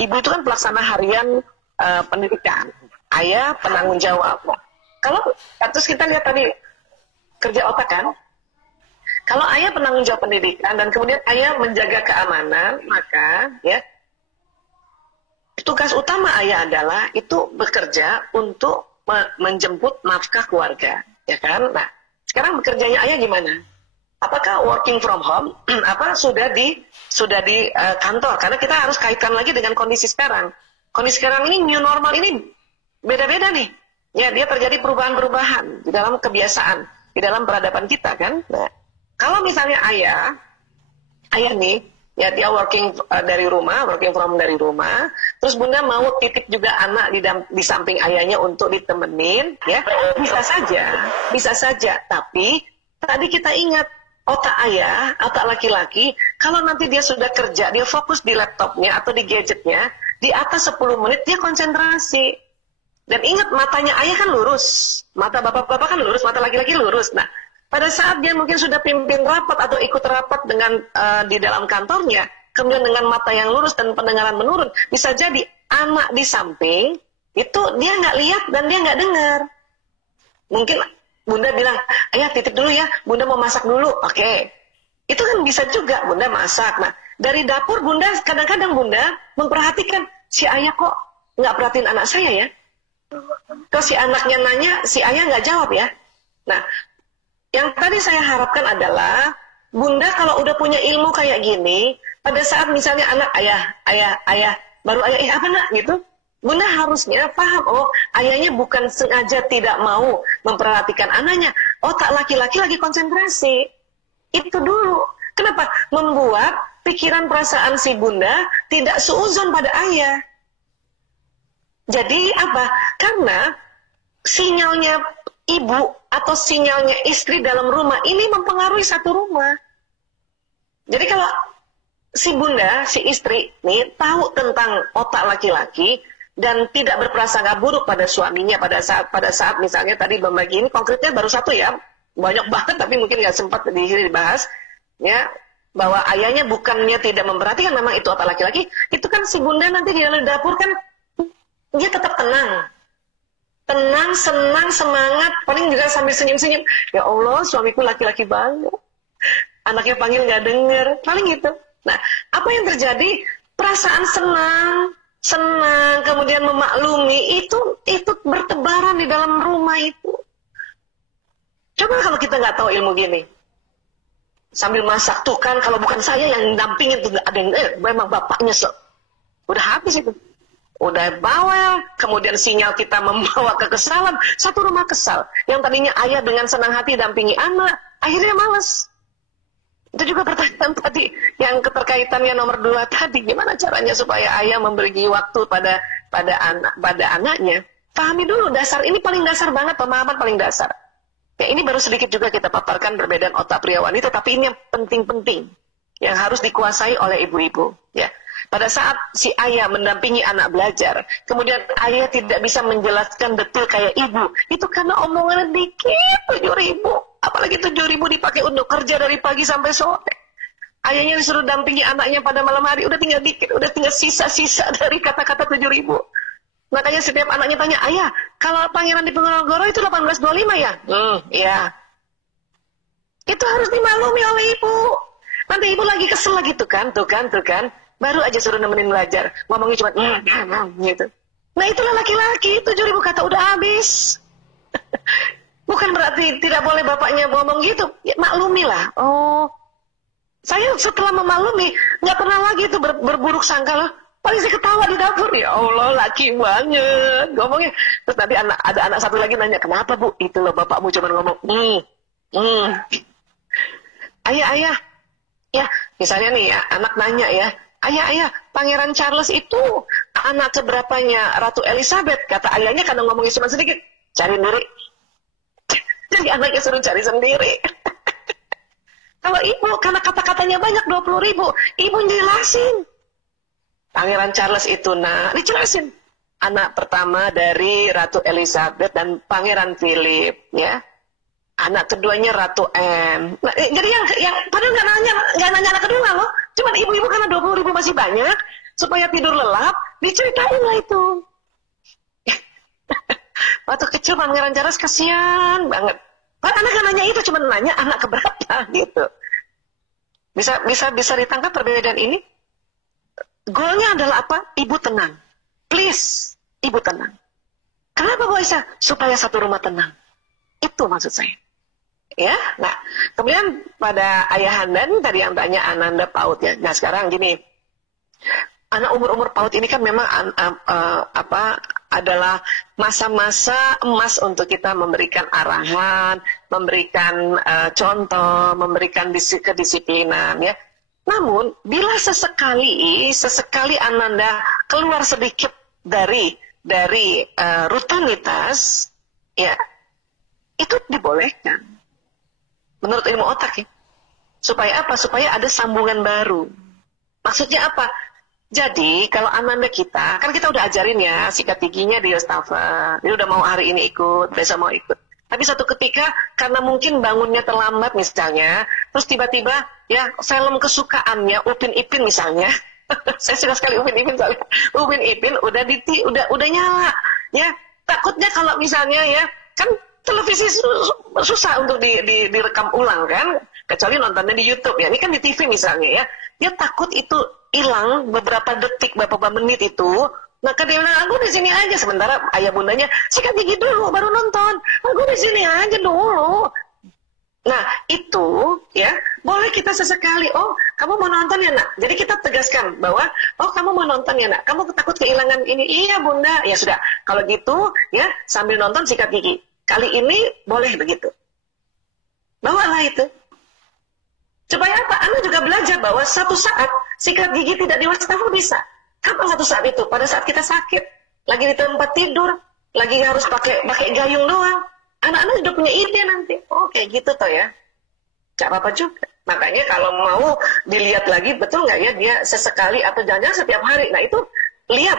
ibu itu kan pelaksana harian pendidikan, ayah penanggung jawab. Nah, kalau terus kita lihat tadi kerja otak kan, kalau ayah penanggung jawab pendidikan dan kemudian ayah menjaga keamanan, maka ya tugas utama ayah adalah itu bekerja untuk menjemput nafkah keluarga, ya kan? Nah, sekarang bekerjanya ayah gimana? Apakah working from home? Apa sudah di kantor? Karena kita harus kaitkan lagi dengan kondisi sekarang. Kondisi sekarang ini new normal ini beda-beda nih. Ya, dia terjadi perubahan-perubahan di dalam kebiasaan, di dalam peradaban kita kan. Nah, kalau misalnya ayah nih, ya dia working dari rumah, working from dari rumah, terus bunda mau titip juga anak di samping ayahnya untuk ditemenin, ya bisa saja. Tapi tadi kita ingat otak ayah, otak laki-laki, kalau nanti dia sudah kerja, dia fokus di laptopnya atau di gadgetnya, di atas 10 menit dia konsentrasi. Dan ingat matanya ayah kan lurus, mata bapak-bapak kan lurus, mata laki-laki lurus. Nah, pada saat dia mungkin sudah pimpin rapat atau ikut rapat dengan di dalam kantornya, kemudian dengan mata yang lurus dan pendengaran menurun, bisa jadi anak di samping itu dia nggak lihat dan dia nggak dengar. Mungkin bunda bilang, ayah titip dulu ya, bunda mau masak dulu. Oke. Itu kan bisa juga bunda masak. Nah, dari dapur bunda, kadang-kadang bunda memperhatikan, si ayah kok nggak perhatiin anak saya ya? Kalau si anaknya nanya, si ayah nggak jawab ya? Nah, yang tadi saya harapkan adalah, bunda kalau udah punya ilmu kayak gini, pada saat misalnya anak ayah, baru ayah, apa nak gitu? Bunda harusnya paham, oh ayahnya bukan sengaja tidak mau memperhatikan anaknya. Otak laki-laki lagi konsentrasi. Itu dulu. Kenapa? Membuat pikiran perasaan si bunda tidak suuzon pada ayah. Jadi apa? Karena sinyalnya ibu atau sinyalnya istri dalam rumah ini mempengaruhi satu rumah. Jadi kalau si bunda, si istri nih tahu tentang otak laki-laki, dan tidak berprasangka buruk pada suaminya pada saat misalnya tadi membagi, ini konkretnya baru satu ya, banyak banget tapi mungkin nggak sempat di sini dibahas ya, bahwa ayahnya bukannya tidak memperhatikan, memang itu otak laki-laki. Itu kan si bunda nanti di dalam dapur kan dia tetap tenang, senang, semangat, paling juga sambil senyum-senyum, ya Allah suamiku laki-laki banget, anaknya panggil nggak dengar, paling gitu. Nah, apa yang terjadi? Perasaan senang, kemudian memaklumi, itu bertebaran di dalam rumah itu. Coba kalau kita nggak tahu ilmu gini, sambil masak tuh kan, kalau bukan saya yang dampingin tuh ada yang memang bapaknya udah habis itu, udah bawel, kemudian sinyal kita membawa kekesalan, satu rumah kesal. Yang tadinya ayah dengan senang hati dampingi anak, akhirnya malas. Itu juga pertanyaan tadi yang keterkaitannya nomor 2 tadi, gimana caranya supaya ayah memberi waktu pada anaknya. Pahami dulu dasar, ini paling dasar banget, pemahaman paling dasar. Ya, ini baru sedikit juga kita paparkan perbedaan otak pria wanita, tapi ini yang penting-penting yang harus dikuasai oleh ibu-ibu. Ya, pada saat si ayah mendampingi anak belajar, kemudian ayah tidak bisa menjelaskan detail kayak ibu, itu karena omongannya dikit, 7.000. Apalagi 7.000 dipakai untuk kerja dari pagi sampai sore. Ayahnya disuruh dampingi anaknya pada malam hari, udah tinggal dikit, udah tinggal sisa-sisa dari kata-kata 7.000. Makanya setiap anaknya tanya, ayah, kalau Pangeran Diponegoro itu 1825 ya? Ya. Itu harus dimaklumi oleh ibu. Nanti ibu lagi kesel lagi tuh kan. Baru aja suruh nemenin belajar, ngomongnya cuma gitu. Nah itulah laki-laki, 7.000 kata udah habis. Bukan berarti tidak boleh bapaknya ngomong gitu, ya, maklumilah. Oh, saya setelah memaklumi, nggak pernah lagi itu berburuk sangka loh. Paling saya ketawa di dapur, ya Allah laki banget ngomongnya. Terus nanti ada anak satu lagi nanya, kenapa bu? Itu loh bapakmu cuma ngomong, ayah, ya misalnya nih ya, anak nanya ya, ayah, Pangeran Charles itu anak keberapanya Ratu Elizabeth? Kata ayahnya karena ngomongnya cuma sedikit, cari sendiri. Jadi anaknya suruh cari sendiri. Kalau ibu, karena kata-katanya banyak 20.000, ibu jelasin. Pangeran Charles itu, dijelasin. Anak pertama dari Ratu Elizabeth dan Pangeran Philip, ya. Anak keduanya Ratu Anne. Nah, jadi yang padahal nggak nanya anak kedua loh. Cuman ibu-ibu karena 20.000 masih banyak, supaya tidur lelap, Diceritain lah itu. Waktu kecil Pangeran Charles kasihan banget. Kan anak nanya itu cuma nanya anak keberapa gitu. Bisa ditangkap perbedaan ini? Goalnya adalah apa? Ibu tenang. Please, ibu tenang. Kenapa Bu Aisyah? Supaya satu rumah tenang. Itu maksud saya. Ya, nah, kemudian pada Ayahanda nih tadi yang tanya Ananda PAUD ya. Nah sekarang gini, anak umur-umur PAUD ini kan memang adalah masa-masa emas untuk kita memberikan arahan, memberikan contoh, memberikan kedisiplinan ya. Namun bila sesekali Ananda keluar sedikit dari rutinitas, ya itu dibolehkan. Menurut ilmu otak ya. Supaya apa? Supaya ada sambungan baru. Maksudnya apa? Jadi kalau Ananda kita, kan kita udah ajarin ya sikat giginya di wastafel. Dia udah mau hari ini ikut, besok mau ikut. Tapi suatu ketika karena mungkin bangunnya terlambat misalnya, terus tiba-tiba ya film kesukaannya Upin Ipin misalnya. Saya suka sekali Upin Ipin soalnya. Upin Ipin udah nyala. Ya, takutnya kalau misalnya ya kan televisi susah untuk direkam ulang kan, kecuali nontonnya di YouTube ya. Ini kan di TV misalnya ya, dia takut itu hilang beberapa detik, beberapa menit itu. Nah, dia bilang, aku di sini aja. Sementara ayah bundanya sikat gigi dulu, baru nonton. Aku di sini aja dulu. Nah, itu ya boleh kita sesekali. Oh, kamu mau nonton ya nak? Jadi kita tegaskan bahwa, oh kamu mau nonton ya nak? Kamu takut kehilangan ini? Iya bunda. Ya sudah. Kalau gitu ya sambil nonton sikat gigi. Kali ini boleh begitu. Bawalah itu. Supaya apa? Anda juga belajar bahwa satu saat sikat gigi tidak di wastafel bisa. Kapan satu saat itu? Pada saat kita sakit, lagi di tempat tidur, lagi harus pakai gayung doang. Anak-anak sudah punya ide nanti. Oh kayak gitu toh ya. Gak apa-apa juga. Makanya kalau mau dilihat lagi, betul nggak ya dia sesekali atau jangan-jangan setiap hari. Nah itu lihat.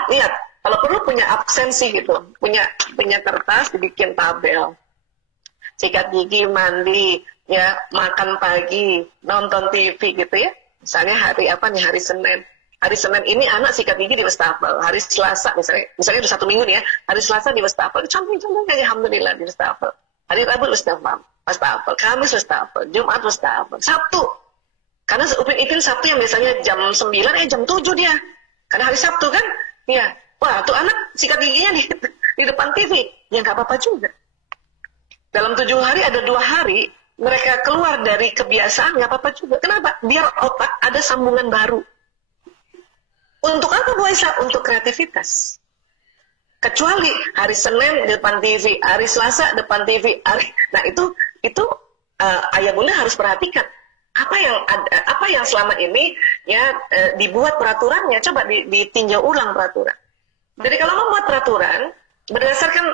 Kalau perlu punya absensi gitu, punya kertas, dibikin tabel. Sikat gigi, mandi, ya makan pagi, nonton TV gitu ya. Misalnya hari Senin. Hari Senin ini anak sikat gigi di wastafel. Hari Selasa misalnya udah 1 minggu nih ya. Hari Selasa di wastafel. Contoh-contoh kayak alhamdulillah di wastafel. Hari Rabu wastafel. Kamis wastafel. Jumat wastafel. Sabtu. Karena Upin Ipin Sabtu yang biasanya jam 9 jam 7 dia. Karena hari Sabtu kan? Iya. Wah, tuh anak sikat giginya di depan TV. Ya nggak apa-apa juga. Dalam 7 hari ada 2 hari mereka keluar dari kebiasaan, nggak apa-apa juga. Kenapa? Biar otak ada sambungan baru. Untuk apa Bu Aisyah? Untuk kreativitas. Kecuali hari Senin di depan TV, hari Selasa depan TV, nah itu ayah bunda harus perhatikan. Apa yang selama ini ya dibuat peraturannya, coba ditinjau ulang peraturan. Jadi kalau membuat peraturan berdasarkan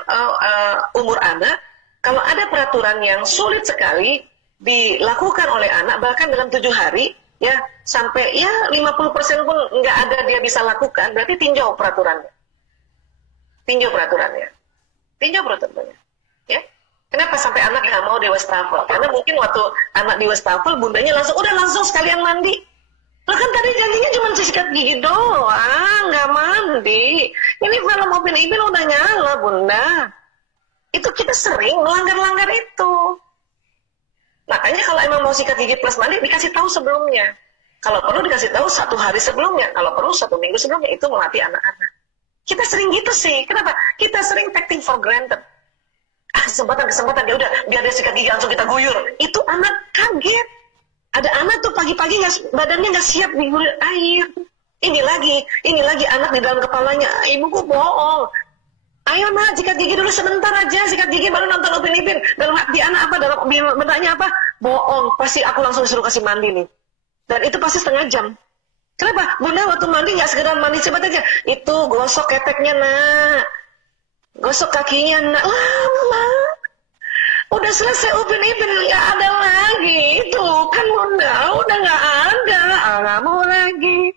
umur anak, kalau ada peraturan yang sulit sekali dilakukan oleh anak, bahkan dalam 7 hari, ya sampai ya 50% pun nggak ada dia bisa lakukan, berarti tinjau peraturannya. Ya. Kenapa sampai anak nggak mau di wastafel? Karena mungkin waktu anak di wastafel, bundanya langsung sekalian mandi. Lah kan tadi janjinya cuma sikat gigi doang, nggak mandi. Ini film Upin Ipin udah nyala, bunda. Itu kita sering melanggar itu. Makanya kalau emang mau sikat gigi plus mandi, dikasih tahu sebelumnya. Kalau perlu dikasih tahu 1 hari sebelumnya. Kalau perlu 1 minggu sebelumnya. Itu melatih anak-anak. Kita sering gitu sih. Kenapa? Kita sering taking for granted. Kesempatan dia udah, biar dia sikat gigi langsung kita guyur. Itu anak kaget. Ada anak tuh pagi-pagi badannya nggak siap diguyur air. Ini lagi anak di dalam kepalanya. Ibuku bohong. Ayo nak, sikat gigi dulu sebentar aja. Sikat gigi baru nonton Upin Ipin. Dalam hati anak apa? Dalam benaknya apa? Bohong. Pasti aku langsung disuruh kasih mandi nih. Dan itu pasti 1/2 jam. Kenapa? Bunda waktu mandi nggak segera mandi cepat aja. Itu gosok keteknya nak. Gosok kakinya nak. Lama. Udah selesai Upin Ipin, nggak ada lagi. Itu kan bunda, udah nggak ada. Nggak mau lagi.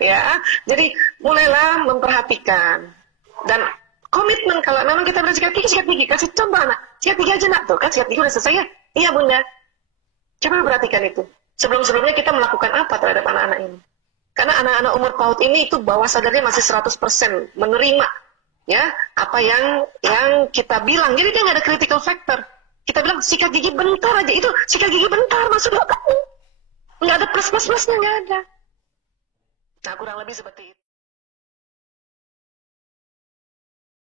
Ya, jadi mulailah memperhatikan. Dan komitmen kalau memang kita bersikat gigi, kasih contoh anak. Sikat gigi aja nak, tuh kan sikat gigi udah selesai ya? Iya bunda. Coba perhatikan itu. Sebelum-sebelumnya kita melakukan apa terhadap anak-anak ini? Karena anak-anak umur PAUD ini itu bawah sadarnya masih 100% menerima ya apa yang kita bilang. Jadi dia nggak ada critical factor. Kita bilang sikat gigi bentar aja, itu sikat gigi bentar masuk otaknya. Nggak ada plus-plusnya, nggak ada. Nah, kurang lebih seperti itu.